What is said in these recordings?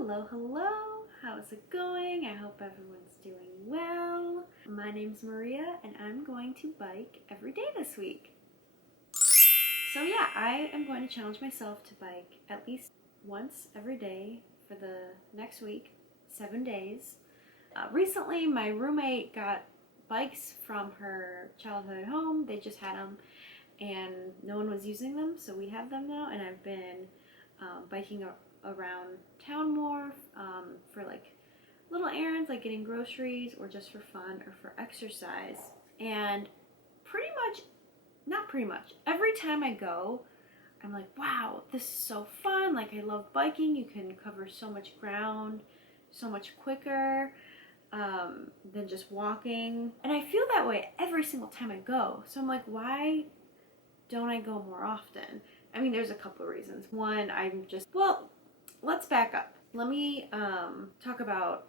Hello, hello. How's it going? I hope everyone's doing well. My name's Maria and I'm going to bike every day this week. So yeah, I am going to challenge myself to bike at least once every day for the next week, 7 days. Recently, my roommate got bikes from her childhood home. They just had them and no one was using them, so we have them now, and I've been biking around town more for like little errands like getting groceries or just for fun or for exercise. And every time I go, I'm like, wow, this is so fun. Like, I love biking. You can cover so much ground so much quicker than just walking. And I feel that way every single time I go. So I'm like, why don't I go more often? I mean, there's a couple of reasons. One, let's back up. Let me talk about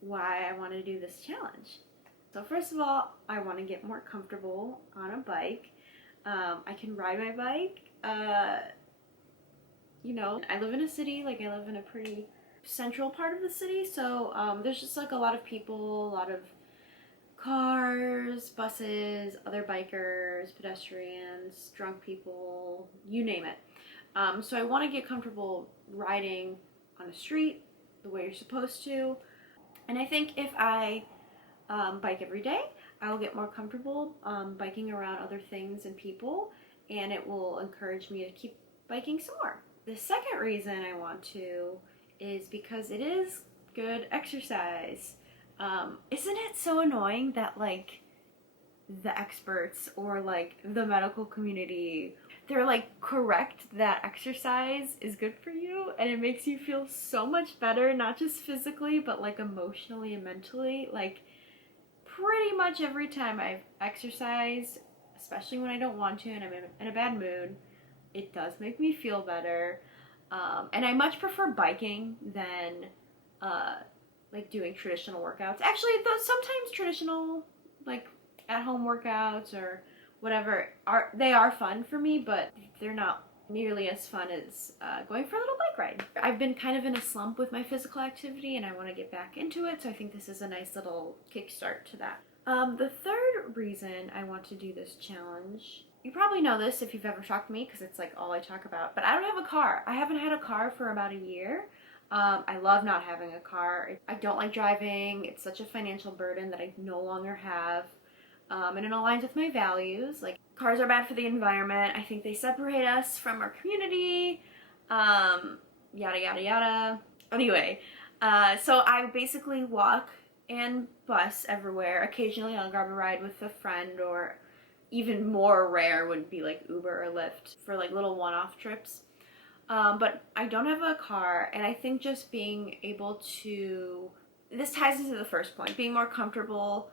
why I want to do this challenge. So first of all, I want to get more comfortable on a bike. I can ride my bike. I live in a city, like I live in a pretty central part of the city, so there's just like a lot of people, a lot of cars, buses, other bikers, pedestrians, drunk people, you name it. So I want to get comfortable riding on the street the way you're supposed to. And I think if I bike every day, I will get more comfortable biking around other things and people, and it will encourage me to keep biking some more. The second reason I want to is because it is good exercise. Isn't it so annoying that like the experts or like the medical community, they're like correct that exercise is good for you and it makes you feel so much better, not just physically but like emotionally and mentally. Like pretty much every time I've exercised, especially when I don't want to and I'm in a bad mood, it does make me feel better. And I much prefer biking than like doing traditional workouts. Actually, those sometimes traditional like at-home workouts or whatever are fun for me, but they're not nearly as fun as going for a little bike ride. I've been kind of in a slump with my physical activity and I want to get back into it, so I think this is a nice little kickstart to that. The third reason I want to do this challenge, you probably know this if you've ever talked to me because it's like all I talk about, but I don't have a car. I haven't had a car for about a year. I love not having a car. I don't like driving. It's such a financial burden that I no longer have. And it aligns with my values. Like, cars are bad for the environment. I think they separate us from our community. Yada, yada, yada. Anyway, so I basically walk and bus everywhere. Occasionally I'll grab a ride with a friend, or even more rare would be like Uber or Lyft for like little one-off trips. But I don't have a car, and I think just being able to, this ties into the first point, being more comfortable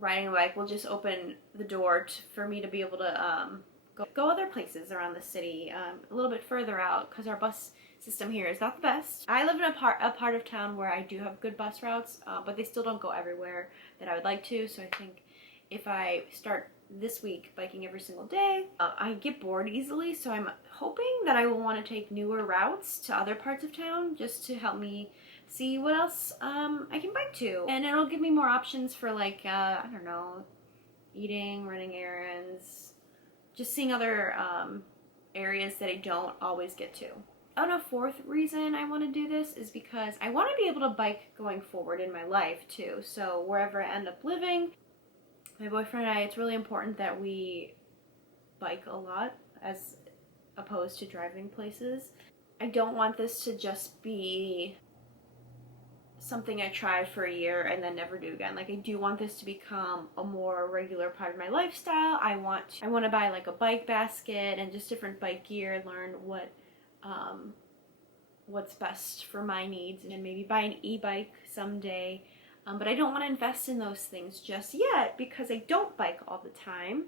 riding a bike will just open the door for me to be able to go other places around the city, a little bit further out, because our bus system here is not the best. I live in a part of town where I do have good bus routes, but they still don't go everywhere that I would like to, so I think if I start this week biking every single day, I get bored easily, so I'm hoping that I will want to take newer routes to other parts of town just to help me see what else I can bike to. And it'll give me more options for like, I don't know, eating, running errands, just seeing other areas that I don't always get to. And a fourth reason I want to do this is because I want to be able to bike going forward in my life too. So wherever I end up living, my boyfriend and I, it's really important that we bike a lot as opposed to driving places. I don't want this to just be something I try for a year and then never do again. Like, I do want this to become a more regular part of my lifestyle. I want to buy like a bike basket and just different bike gear, learn what's best for my needs, and then maybe buy an e-bike someday. But I don't want to invest in those things just yet because I don't bike all the time,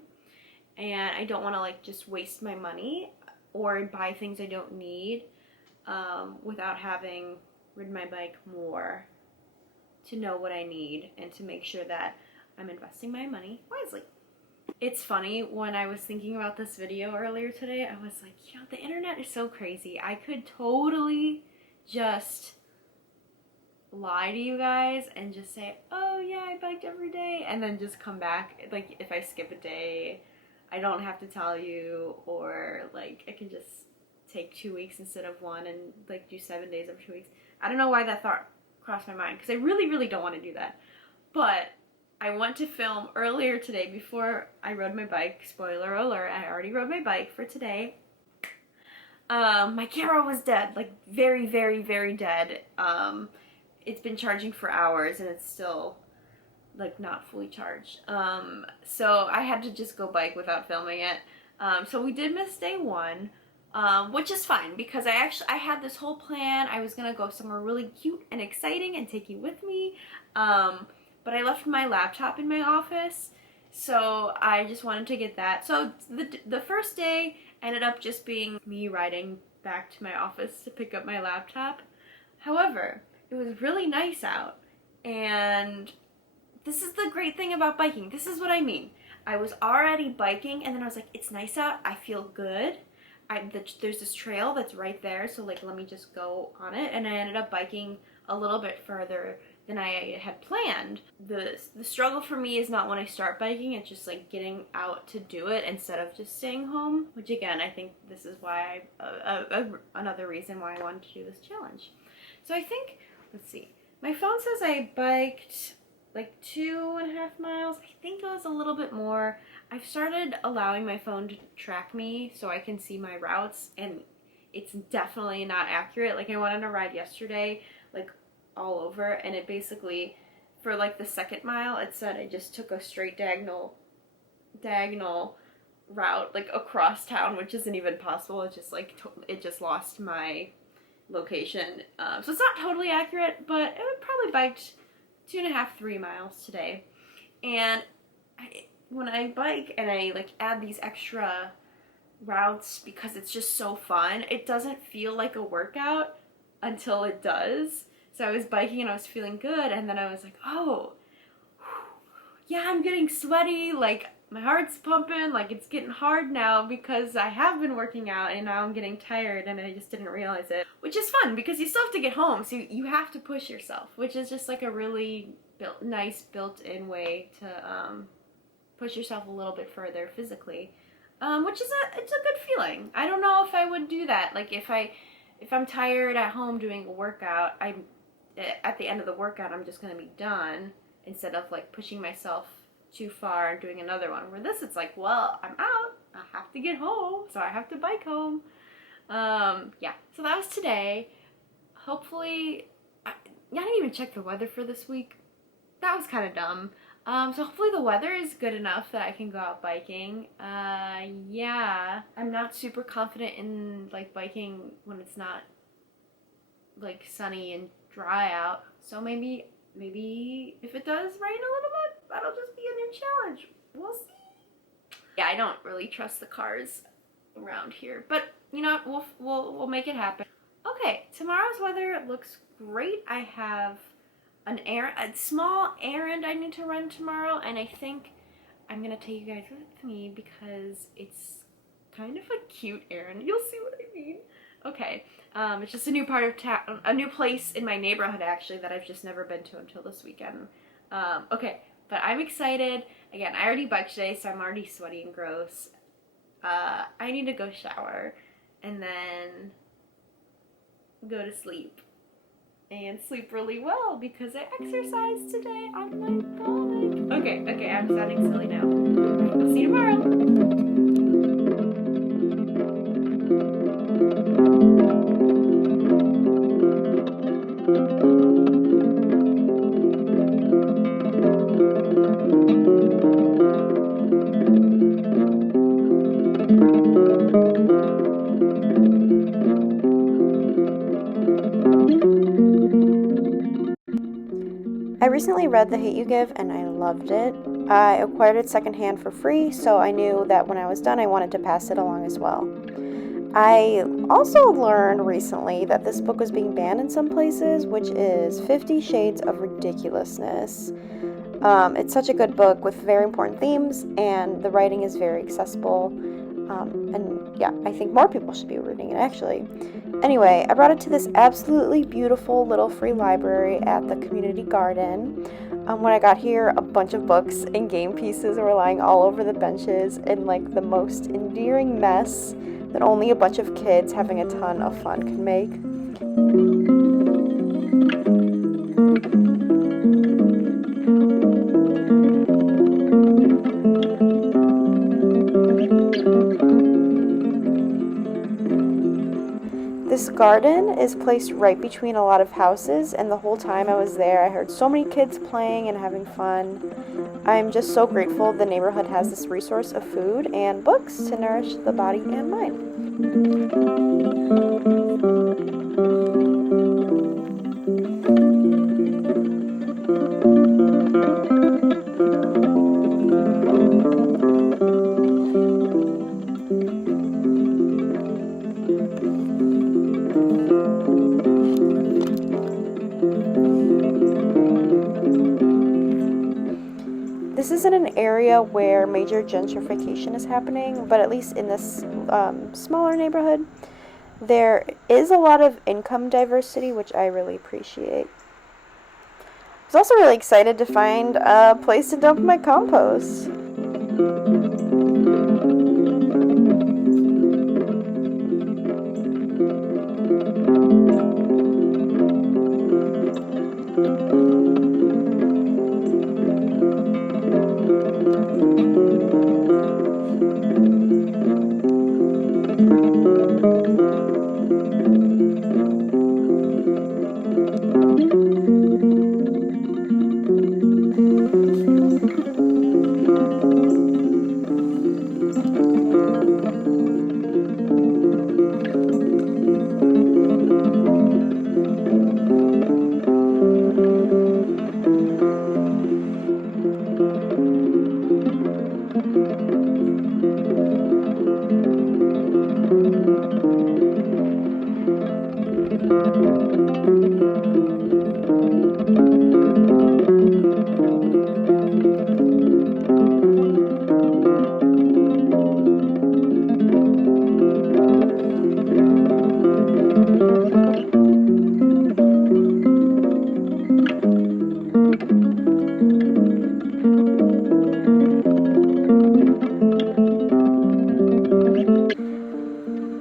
and I don't want to like just waste my money or buy things I don't need without having ridden my bike more to know what I need and to make sure that I'm investing my money wisely. It's funny, when I was thinking about this video earlier today, I was like, the internet is so crazy. I could totally just lie to you guys and just say, oh yeah, I biked every day, and then just come back. Like, if I skip a day, I don't have to tell you, or like I can just take 2 weeks instead of one and like do 7 days over 2 weeks. I don't know why that thought crossed my mind, because I really, really don't want to do that. But I went to film earlier today before I rode my bike. Spoiler alert, I already rode my bike for today. My camera was dead, like very, very, very dead. It's been charging for hours and it's still like not fully charged. So I had to just go bike without filming it. So we did miss day one, which is fine because I had this whole plan. I was gonna go somewhere really cute and exciting and take you with me. But I left my laptop in my office, so I just wanted to get that. So the first day ended up just being me riding back to my office to pick up my laptop. However, it was really nice out, and this is the great thing about biking. This is what I mean. I was already biking, and then I was like, it's nice out, I feel good. There's this trail that's right there, so like let me just go on it, and I ended up biking a little bit further than I had planned. The struggle for me is not when I start biking, it's just like getting out to do it instead of just staying home, which again, I think this is why another reason why I wanted to do this challenge. So I think, let's see, my phone says I biked like 2.5 miles. I think it was a little bit more. I've started allowing my phone to track me so I can see my routes, and it's definitely not accurate. Like, I went on a ride yesterday, like all over, and it basically, for like the second mile, it said I just took a straight diagonal route like across town, which isn't even possible. It just like it just lost my location. So it's not totally accurate, but it would probably biked 2.5, 3 miles today. And when I bike and I like add these extra routes because it's just so fun, it doesn't feel like a workout until it does. So I was biking and I was feeling good, and then I was like, oh, yeah, I'm getting sweaty, like my heart's pumping, like it's getting hard now because I have been working out and now I'm getting tired and I just didn't realize it. Which is fun because you still have to get home, so you have to push yourself, which is just like a really nice built-in way to push yourself a little bit further physically, which is it's a good feeling. I don't know if I would do that. Like if I'm tired at home doing a workout, at the end of the workout I'm just gonna be done, instead of like pushing myself too far and doing another one. Where this, it's like, well, I'm out, I have to get home, so I have to bike home. Yeah, so that was today. Hopefully, I didn't even check the weather for this week. That was kind of dumb. So hopefully the weather is good enough that I can go out biking. Yeah, I'm not super confident in like biking when it's not like sunny and dry out. So maybe if it does rain a little bit, that'll just be a new challenge. We'll see. Yeah, I don't really trust the cars around here, but you know, we'll make it happen. Okay, tomorrow's weather looks great. I have a small errand I need to run tomorrow, and I think I'm gonna take you guys with me because it's kind of a cute errand. You'll see what I mean. Okay, it's just a new part of town, a new place in my neighborhood actually that I've just never been to until this weekend. Okay, but I'm excited. Again, I already biked today, so I'm already sweaty and gross. I need to go shower and then go to sleep. And sleep really well because I exercised today on my bike. Okay, I'm sounding silly now. I'll see you tomorrow. I recently read The Hate U Give and I loved it. I acquired it secondhand for free, so I knew that when I was done I wanted to pass it along as well. I also learned recently that this book was being banned in some places, which is 50 Shades of Ridiculousness. It's such a good book with very important themes, and the writing is very accessible. And yeah, I think more people should be reading it actually. Anyway, I brought it to this absolutely beautiful little free library at the community garden. When I got here, a bunch of books and game pieces were lying all over the benches in like the most endearing mess that only a bunch of kids having a ton of fun could make. This garden is placed right between a lot of houses, and the whole time I was there, I heard so many kids playing and having fun. I'm just so grateful the neighborhood has this resource of food and books to nourish the body and mind. This isn't an area where major gentrification is happening, but at least in this smaller neighborhood, there is a lot of income diversity, which I really appreciate. I was also really excited to find a place to dump my compost.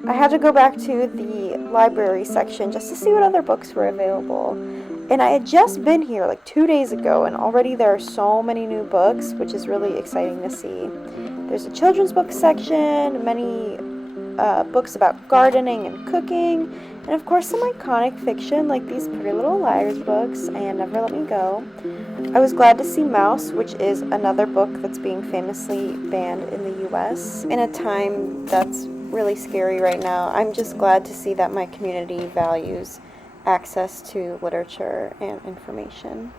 I had to go back to the library section just to see what other books were available. And I had just been here like 2 days ago, and already there are so many new books, which is really exciting to see. There's a children's book section, many books about gardening and cooking, and of course some iconic fiction like these Pretty Little Liars books and Never Let Me Go. I was glad to see Maus, which is another book that's being famously banned in the US. In a time that's really scary right now, I'm just glad to see that my community values access to literature and information.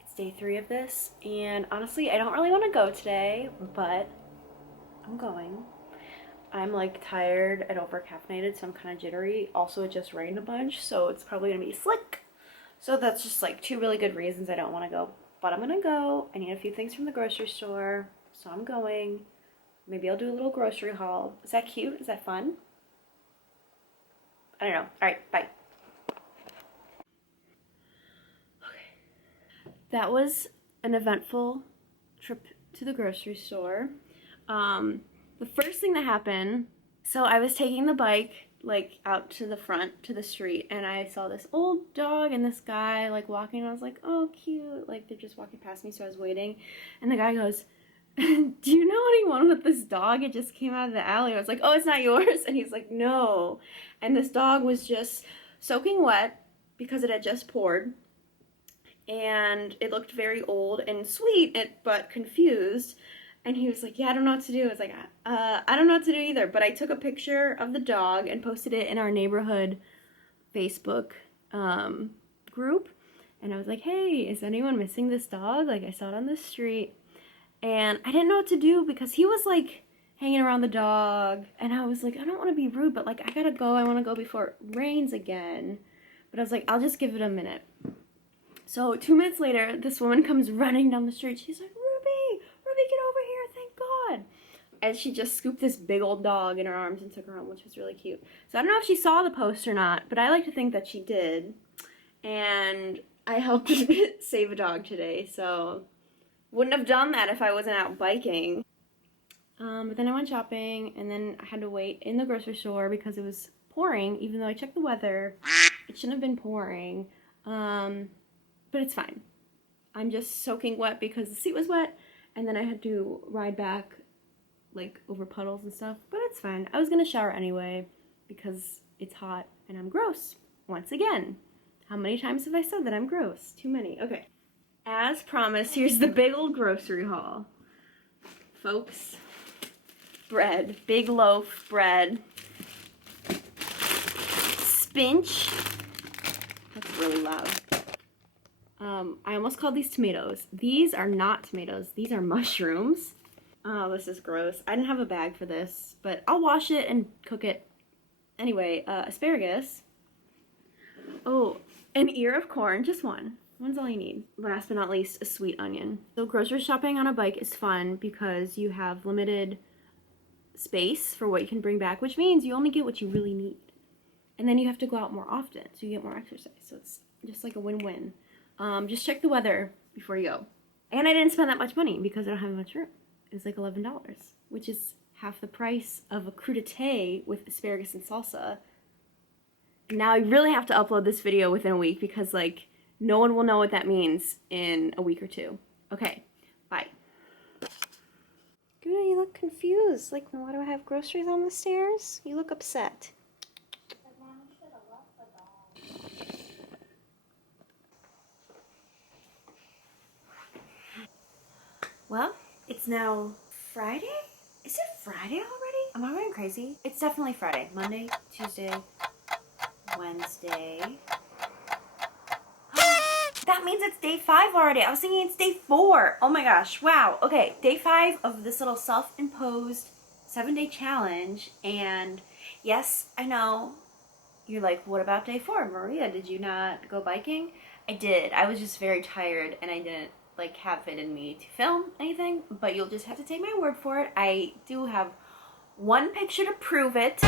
It's day 3 of this, and honestly, I don't really want to go today, but I'm going. I'm like tired and over caffeinated, so I'm kind of jittery. Also, it just rained a bunch, so it's probably gonna be slick. So that's just like 2 really good reasons I don't want to go. But I'm gonna go. I need a few things from the grocery store, so I'm going. Maybe I'll do a little grocery haul. Is that cute? Is that fun? I don't know. All right, bye. Okay. That was an eventful trip to the grocery store. The first thing that happened, so I was taking the bike like out to the front to the street, and I saw this old dog and this guy like walking, and I was like, oh cute, like they're just walking past me, so I was waiting, and the guy goes, do you know anyone with this dog? It just came out of the alley. I was like, oh, it's not yours? And he's like, no. And this dog was just soaking wet because it had just poured, and it looked very old and sweet but confused. And he was like, yeah, I don't know what to do. I was like, I don't know what to do either. But I took a picture of the dog and posted it in our neighborhood Facebook group. And I was like, hey, is anyone missing this dog? Like, I saw it on the street. And I didn't know what to do because he was like hanging around the dog. And I was like, I don't want to be rude, but like, I gotta go. I want to go before it rains again. But I was like, I'll just give it a minute. So 2 minutes later, this woman comes running down the street. She's like, Ruby, get over here, thank God. and she just scooped this big old dog in her arms and took her home, which was really cute. So I don't know if she saw the post or not, but I like to think that she did. And I helped save a dog today, so wouldn't have done that if I wasn't out biking. But then I went shopping, and then I had to wait in the grocery store because it was pouring, even though I checked the weather. It shouldn't have been pouring, but it's fine. I'm just soaking wet because the seat was wet, and then I had to ride back, like, over puddles and stuff, but it's fine. I was gonna shower anyway because it's hot and I'm gross. Once again. How many times have I said that I'm gross? Too many. Okay. As promised, here's the big old grocery haul. Folks. Bread. Big loaf bread. Spinach. That's really loud. I almost called these tomatoes. These are not tomatoes. These are mushrooms. Oh, this is gross. I didn't have a bag for this, but I'll wash it and cook it. Anyway, asparagus. Oh, an ear of corn. Just one. One's all you need. Last but not least, a sweet onion. So grocery shopping on a bike is fun because you have limited space for what you can bring back, which means you only get what you really need. And then you have to go out more often, so you get more exercise. So it's just like a win-win. Just check the weather before you go. And I didn't spend that much money because I don't have much room. It was like $11, which is half the price of a crudité with asparagus and salsa. And now I really have to upload this video within a week because, like, no one will know what that means in a week or two. Okay, bye. Guna, you look confused. Like, why do I have groceries on the stairs? You look upset. Well, it's now Friday? Is it Friday already? Am I going crazy? It's definitely Friday. Monday, Tuesday, Wednesday. That means it's day 5 already. I was thinking it's day 4. Oh my gosh. Wow. Okay, day 5 of this little self-imposed 7-day challenge. And yes, I know. You're like, what about day 4? Maria, did you not go biking? I did. I was just very tired and I didn't like have it in me to film anything, but you'll just have to take my word for it. I do have one picture to prove it.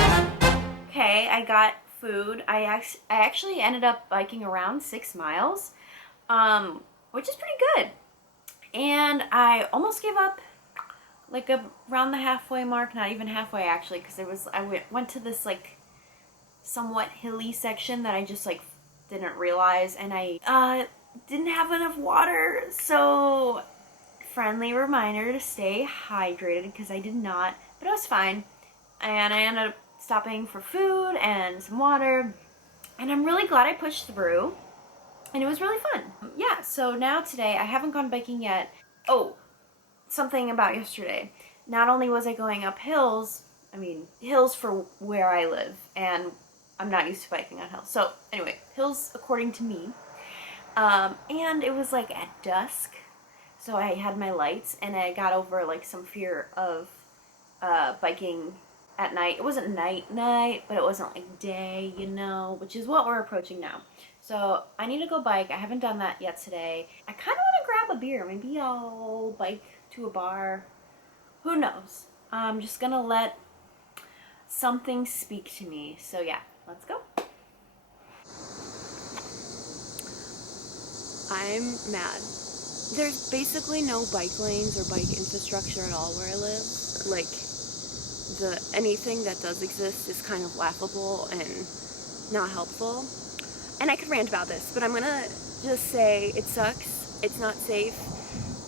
Okay, I got food. I actually ended up biking around 6 miles, which is pretty good. And I almost gave up, like around the halfway mark, not even halfway actually, because I went to this like somewhat hilly section that I just like didn't realize, and I didn't have enough water, so friendly reminder to stay hydrated because I did not, but it was fine. And I ended up stopping for food and some water, and I'm really glad I pushed through, and it was really fun. Yeah, so now today, I haven't gone biking yet. Oh, something about yesterday. Not only was I going up hills, hills for where I live, and I'm not used to biking on hills. So anyway, hills according to me. And it was like at dusk, so I had my lights, and I got over like some fear of biking at night. It wasn't night, but it wasn't like day, you know, which is what we're approaching now. So I need to go bike. I haven't done that yet today. I kind of want to grab a beer. Maybe I'll bike to a bar. Who knows? I'm just gonna let something speak to me. So yeah, let's go. I'm mad. There's basically no bike lanes or bike infrastructure at all where I live. Like, anything that does exist is kind of laughable and not helpful. And I could rant about this, but I'm gonna just say it sucks, it's not safe,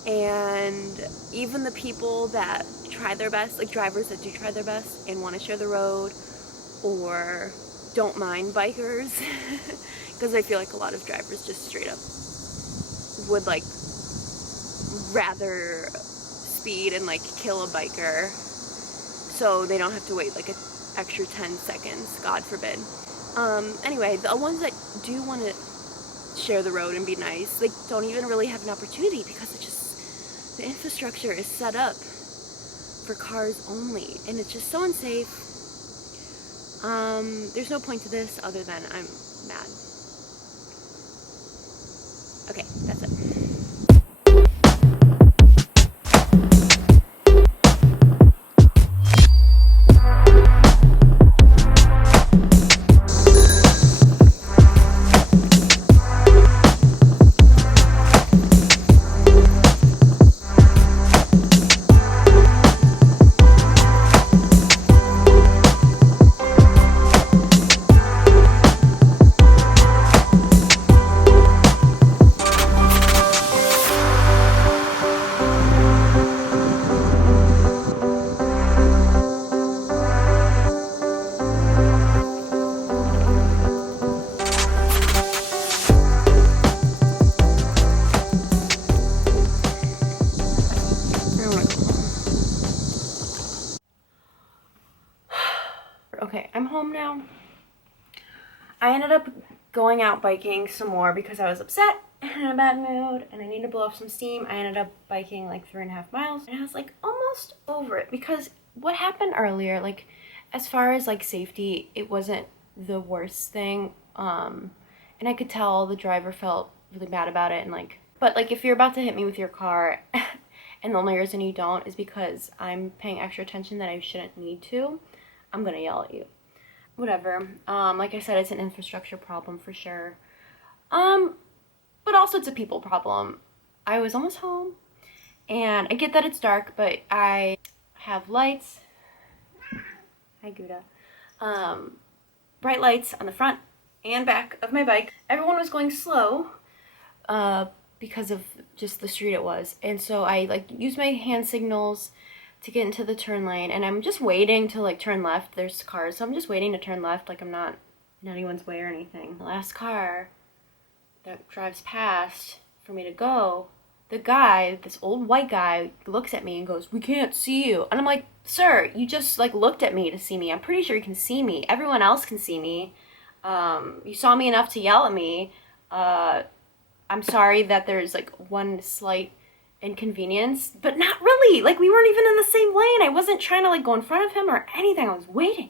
and even the people that try their best, like drivers that do try their best and want to share the road or don't mind bikers, because I feel like a lot of drivers just straight up would like rather speed and like kill a biker so they don't have to wait like an extra 10 seconds, God forbid. Anyway, the ones that do want to share the road and be nice, they don't even really have an opportunity because it's just, the infrastructure is set up for cars only, and it's just so unsafe. There's no point to this other than I'm mad. Okay, that's it. I'm home now. I ended up going out biking some more because I was upset and in a bad mood and I needed to blow off some steam. I ended up biking like 3.5 miles and I was like almost over it because what happened earlier, like as far as like safety, it wasn't the worst thing. And I could tell the driver felt really bad about it and like, but like if you're about to hit me with your car and the only reason you don't is because I'm paying extra attention that I shouldn't need to, I'm gonna yell at you. Whatever. Like I said, it's an infrastructure problem for sure. But also it's a people problem. I was almost home, and I get that it's dark, but I have lights. Hi, Gouda. Bright lights on the front and back of my bike. Everyone was going slow, because of just the street it was, and so I like used my hand signals to get into the turn lane, and I'm just waiting to like turn left. There's cars, so I'm just waiting to turn left, like I'm not in anyone's way or anything. The last car that drives past for me to go, the guy, this old white guy, looks at me and goes, "We can't see you." And I'm like, "Sir, you just like looked at me to see me. I'm pretty sure you can see me. Everyone else can see me. You saw me enough to yell at me. I'm sorry that there's like one slight inconvenience, but not really. Like we weren't even in the same lane. I wasn't trying to like go in front of him or anything. I was waiting."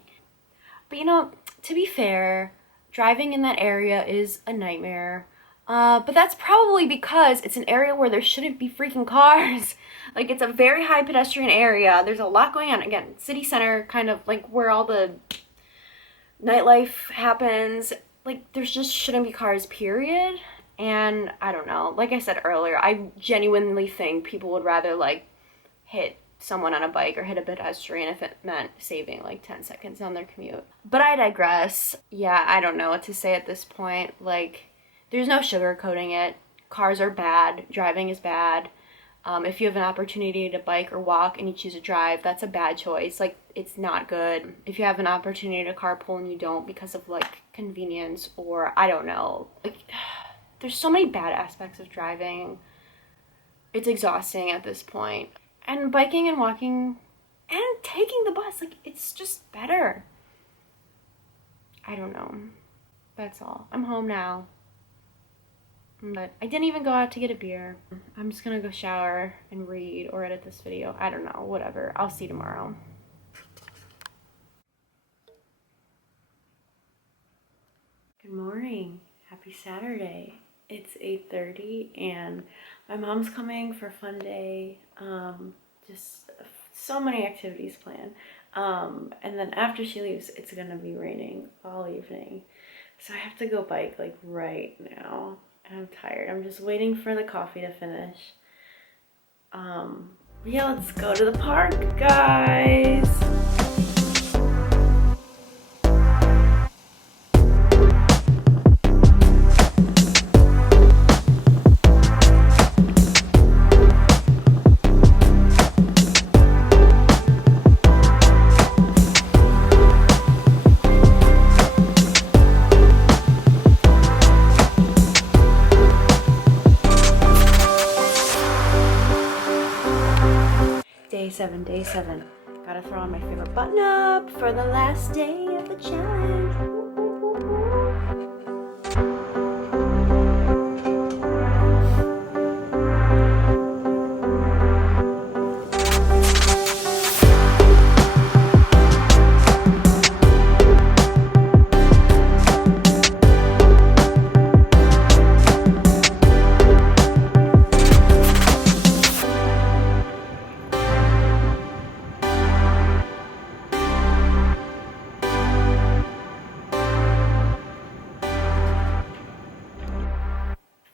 But you know, to be fair, driving in that area is a nightmare. But that's probably because it's an area where there shouldn't be freaking cars. Like it's a very high pedestrian area. There's a lot going on. Again, city center, kind of like where all the nightlife happens. Like there just shouldn't be cars, period. And I don't know, like I said earlier, I genuinely think people would rather like hit someone on a bike or hit a pedestrian if it meant saving like 10 seconds on their commute. But I digress. Yeah, I don't know what to say at this point. Like, there's no sugarcoating it. Cars are bad. Driving is bad. If you have an opportunity to bike or walk and you choose to drive, that's a bad choice. Like, it's not good. If you have an opportunity to carpool and you don't because of like convenience or I don't know, like there's so many bad aspects of driving. It's exhausting at this point. And biking and walking and taking the bus, like, it's just better. I don't know. That's all. I'm home now. But I didn't even go out to get a beer. I'm just gonna go shower and read or edit this video. I don't know. Whatever. I'll see you tomorrow. Good morning. Happy Saturday. It's 8:30 and my mom's coming for fun day. Just so many activities planned. And then after she leaves, it's gonna be raining all evening. So I have to go bike like right now. And I'm tired. I'm just waiting for the coffee to finish. Yeah, let's go to the park, guys. Day seven. Gotta throw on my favorite button up for the last day of the challenge.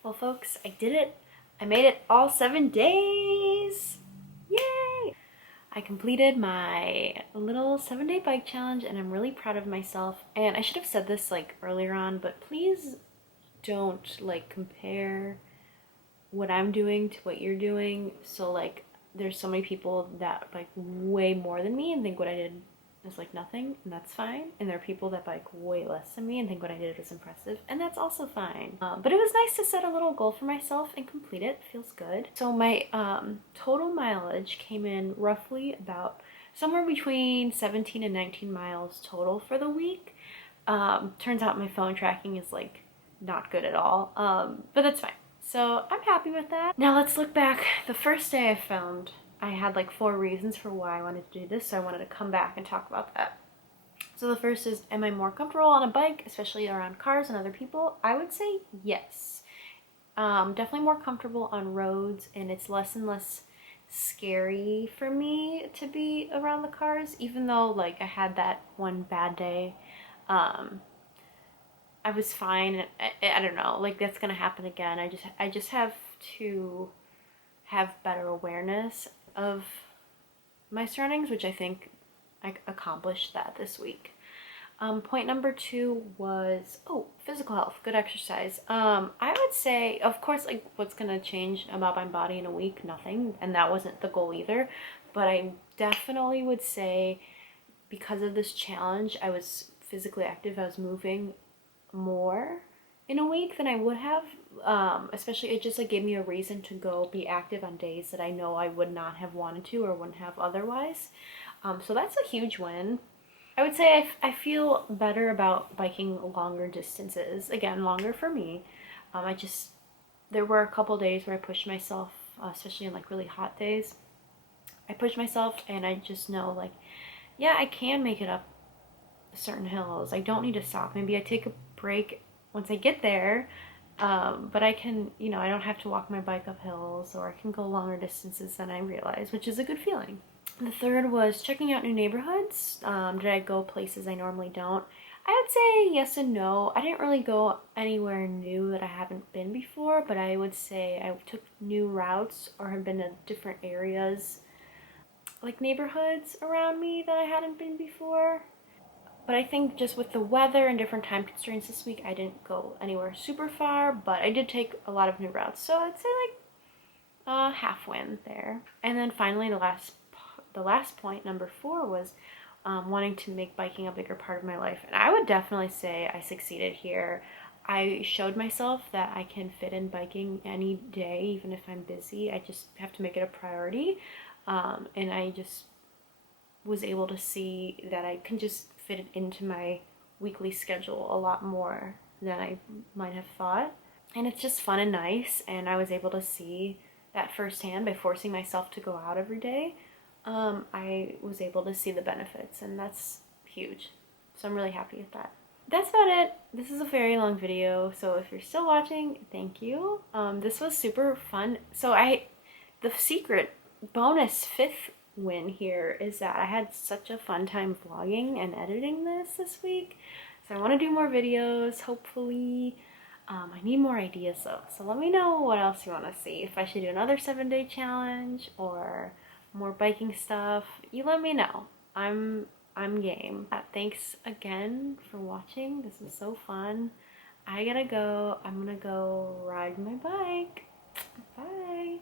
Well, folks, I did it. I made it all 7 days. Yay! I completed my little 7-day bike challenge and I'm really proud of myself. And I should have said this like earlier on, but please don't like compare what I'm doing to what you're doing. So like there's so many people that bike way more than me and think what I did is like nothing, and that's fine. And there are people that bike way less than me and think what I did was impressive, and that's also fine. But it was nice to set a little goal for myself and complete it. Feels good. So my total mileage came in roughly about somewhere between 17 and 19 miles total for the week. Turns out my phone tracking is like not good at all, but that's fine. So I'm happy with that. Now let's look back. The first day I found I had like 4 reasons for why I wanted to do this, so I wanted to come back and talk about that. So the first is, am I more comfortable on a bike, especially around cars and other people? I would say yes. Definitely more comfortable on roads, and it's less and less scary for me to be around the cars, even though like I had that one bad day. I was fine. I don't know, like that's gonna happen again. I just have to have better awareness of my surroundings, which I think I accomplished that this week. Point number 2 was, physical health, good exercise. I would say, of course, like what's gonna change about my body in a week? Nothing, and that wasn't the goal either. But I definitely would say, because of this challenge, I was physically active. I was moving more in a week than I would have. Especially, it just like gave me a reason to go be active on days that I know I would not have wanted to or wouldn't have otherwise. So that's a huge win. I would say I feel better about biking longer distances. Again, longer for me. There were a couple days where I pushed myself, especially on like really hot days. I pushed myself, and I just know like, yeah, I can make it up certain hills. I don't need to stop. Maybe I take a break once I get there, but I can, I don't have to walk my bike up hills, or I can go longer distances than I realize, which is a good feeling. The third was checking out new neighborhoods. Did I go places I normally don't? I would say yes and no. I didn't really go anywhere new that I haven't been before, but I would say I took new routes or have been to different areas, like neighborhoods around me that I hadn't been before. But I think just with the weather and different time constraints this week, I didn't go anywhere super far, but I did take a lot of new routes. So I'd say like half win there. And then finally, the last point, number 4, was wanting to make biking a bigger part of my life. And I would definitely say I succeeded here. I showed myself that I can fit in biking any day, even if I'm busy. I just have to make it a priority. And I just was able to see that I can just fit it into my weekly schedule a lot more than I might have thought. And it's just fun and nice, and I was able to see that firsthand by forcing myself to go out every day. I was able to see the benefits, and that's huge. So I'm really happy with that. That's about it. This is a very long video, so if you're still watching, thank you. This was super fun. So the secret bonus 5th win here is that I had such a fun time vlogging and editing this week. So I want to do more videos, hopefully. I need more ideas though, so let me know what else you want to see. If I should do another 7-day challenge or more biking stuff, you let me know. I'm game. Thanks again for watching. This was so fun. I gotta go. I'm gonna go ride my bike. Bye.